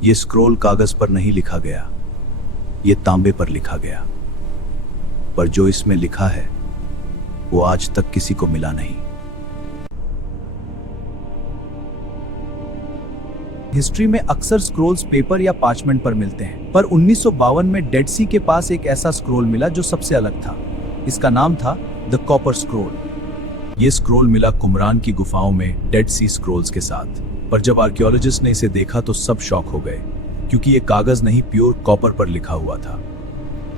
ये स्क्रॉल कागज पर नहीं लिखा गया, ये तांबे पर लिखा गया। पर जो इसमें लिखा है वो आज तक किसी को मिला नहीं। हिस्ट्री में अक्सर स्क्रोल्स पेपर या पार्चमेंट पर मिलते हैं, पर 1952 में डेड सी के पास एक ऐसा स्क्रोल मिला जो सबसे अलग था। इसका नाम था द कॉपर स्क्रोल। ये स्क्रोल मिला कुमरान की गुफाओं में डेड सी स्क्रोल्स के साथ। पर जब आर्कियोलॉजिस्ट ने इसे देखा तो सब शॉक हो गए, क्योंकि ये कागज नहीं, प्योर कॉपर पर लिखा हुआ था।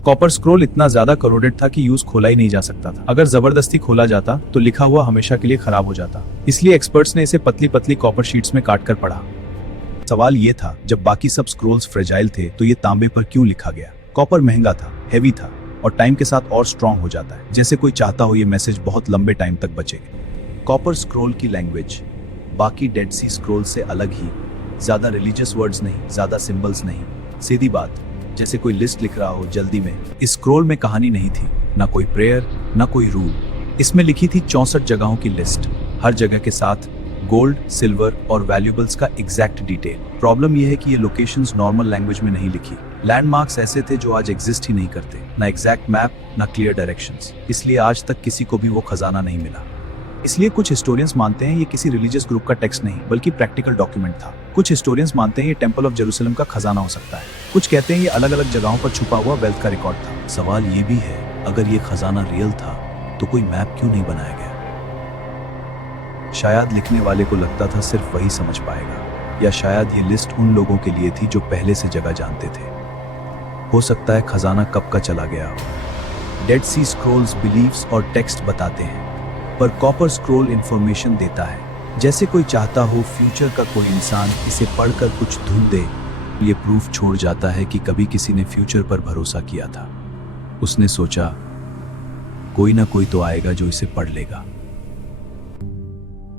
कॉपर स्क्रोल इतना ज्यादा करोडेड था कि यूज खोला ही नहीं जा सकता था। अगर जबरदस्ती खोला जाता तो लिखा हुआ हमेशा के लिए खराब हो जाता। इसलिए एक्सपर्ट्स ने इसे पतली पतली कॉपर शीट्स में काट कर पढ़ा। सवाल ये था, जब बाकी सब स्क्रोल्स फ्रेजाइल थे तो ये तांबे पर क्यों लिखा गया? कॉपर महंगा था, हैवी था और टाइम के साथ और स्ट्रांग हो जाता है, जैसे कोई चाहता हो ये मैसेज बहुत लंबे टाइम तक बचे। कॉपर स्क्रोल की लैंग्वेज बाकी डेड सी स्क्रोल से अलग ही, ज्यादा रिलीजियस वर्ड्स नहीं, ज्यादा सिंबल्स नहीं, सीधी बात, जैसे कोई लिस्ट लिख रहा हो जल्दी में। इस स्क्रोल में कहानी नहीं थी, ना कोई प्रेयर, ना कोई रूल। इसमें लिखी थी 64 जगहों की लिस्ट, हर जगह के साथ गोल्ड, सिल्वर और वैल्यूएबल्स का एग्जैक्ट डिटेल। प्रॉब्लम यह है कि ये लोकेशंस नॉर्मल लैंग्वेज में नहीं लिखी। लैंडमार्क्स ऐसे थे जो आज एग्जिस्ट ही नहीं करते, ना एग्जैक्ट मैप, ना क्लियर डायरेक्शंस। इसलिए आज तक किसी को भी वो खजाना नहीं मिला। इसलिए कुछ हिस्टोरियंस मानते हैं ये किसी रिलीजियस ग्रुप का टेक्स्ट नहीं, बल्कि प्रैक्टिकल डॉक्यूमेंट था। कुछ हिस्टोरियंस मानते हैं ये टेंपल ऑफ जेरूसलम का खजाना हो सकता है। कुछ कहते हैं ये अलग अलग जगहों पर छुपा हुआ वेल्थ का रिकॉर्ड था। सवाल ये भी है, अगर ये खजाना रियल था तो कोई मैप क्यों नहीं बनाया गया? शायद लिखने वाले को लगता था सिर्फ वही समझ पाएगा, या शायद ये लिस्ट उन लोगों के लिए थी जो पहले से जगह जानते थे। हो सकता है खजाना कब का चला गया हो। डेड सी स्क्रोल्स बिलीव्स और टेक्स्ट बताते हैं, पर कॉपर स्क्रोल इंफॉर्मेशन देता है। जैसे कोई चाहता हो फ्यूचर का कोई इंसान इसे पढ़कर कुछ ढूंढे। ये प्रूफ छोड़ जाता है कि कभी किसी ने फ्यूचर पर भरोसा किया था। उसने सोचा कोई ना कोई तो आएगा जो इसे पढ़ लेगा।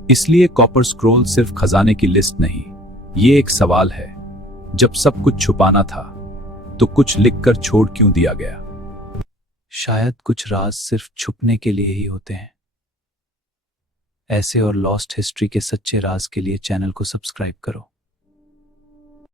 इसलिए कॉपर स्क्रोल सिर्फ खजाने की लिस्ट नहीं, ये एक सवाल है, जब सब कुछ छुपाना था तो कुछ लिखकर छोड़ क्यों दिया गया? शायद कुछ राज सिर्फ छुपने के लिए ही होते हैं। ऐसे और लॉस्ट हिस्ट्री के सच्चे राज के लिए चैनल को सब्सक्राइब करो।